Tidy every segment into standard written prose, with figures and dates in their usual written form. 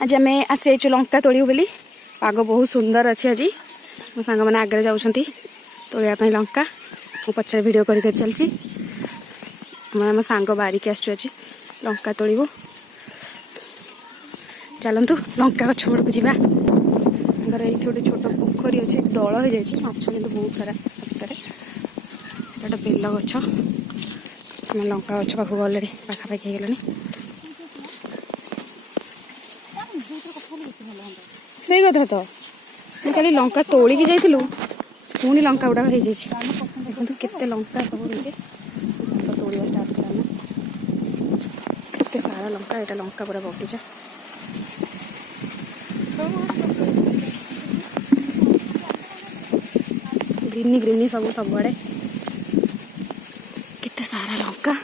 आज आम आसी लंका तोड़ू बोली पाग बहुत सुंदर अच्छे आज मो सांग मैंने आगे जाऊँगी तोड़ापी लंका मो पचार भिड कर चलती आम सांग बारिक आस लंका तोड़ू चलतु लंका गछ मुड़क जा ये गोटे छोट पोखरी अच्छे दल हो जाए माछ कि बहुत सारा गोटे बेल गछ लंका गछ पाख अलरेडी पाखापाखि हो से कथा तो खाली लंका तोड़िकी जाइलु पुणी लंका गुड़ाक हो देखो केते लंका सब हो तोड़ा स्टार्ट करा केते सारा लंका यहाँ लंका पूरा बगीचा ग्रीनी ग्रीनी सब सबुआड़े केते सारा लंका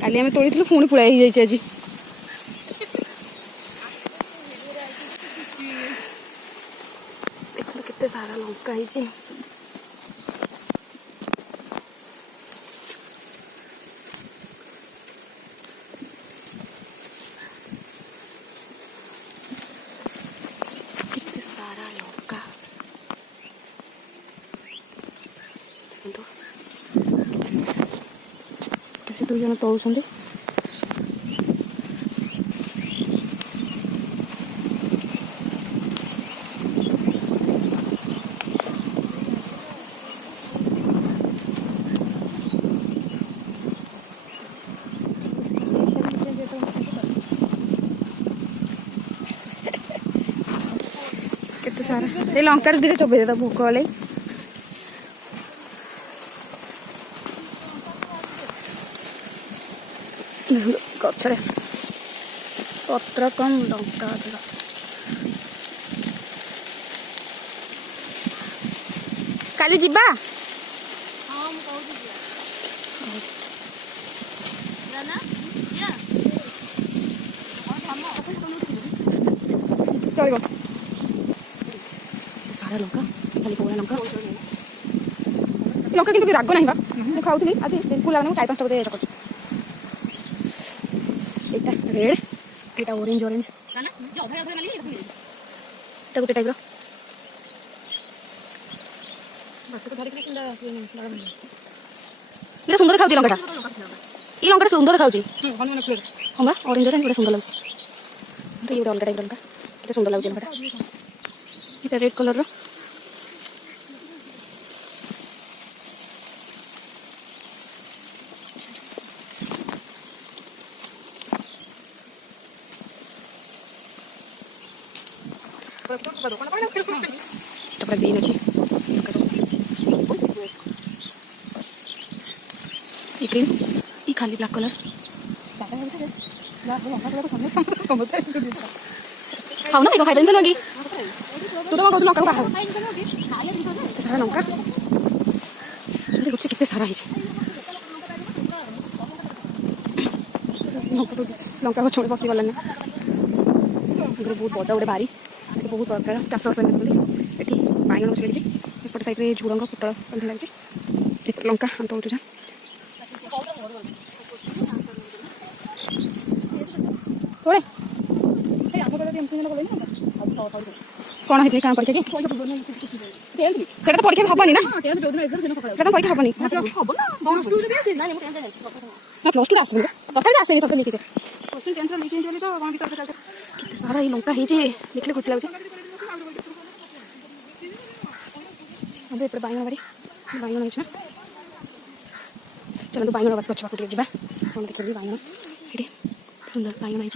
काली आम तोड़ी पुणी पुलाई आज देखो केते सारा लंका है केते सारा लंका से 2 जन तोड़ केते सारा ये लंकार दिखे चोबे देता भोक वाले गचरे पत्र कम लंका अधिक काली जिबा चलो सारा लंका खाली कौड़ा लंका लंका किंतु राग ना मुझे खाऊली आज बिल्कुल लगना 4-5टा बोधे चकट रेड एटा ऑरेंज ऑरेंज एटा गोटे टाइप रो ये सुंदर खाउची लंकाटा ये लंकाटा सुंदर खाउची हां बा ऑरेंज ऑरेंज बड़ा सुंदर लागछ तो ये अलग टाइप लंका केते सुंदर लागछ लंकाटा ये रेड कलर रो ग्रीन अच्छी ग्रीन ये खाली ब्लैक कलर खाऊ ना खाई तो लगी तू तो कौन लंका खाऊ सारा लंका देखो केते सारा है लंका गछ बसी गलानी बहुत बड़ा गोटे बारी बहुत प्रकार चाष बास ये बाइगण गछ लगी एपट साइड में झुड़ंग पुटल सब लगी लंका हम तोड़ू तोड़े कौन है क्या परीक्षा कि तो परीक्षा हेनी ना तो परीक्षा हेनी प्लस टू आस तथा आसे तो लिखी सारा ये लंका है देखले खुशी लगे एपटे बैगण बारी बैगण है चलो बैगण बात गछ पाक जा देखिए बैगण ये सुंदर बैगण है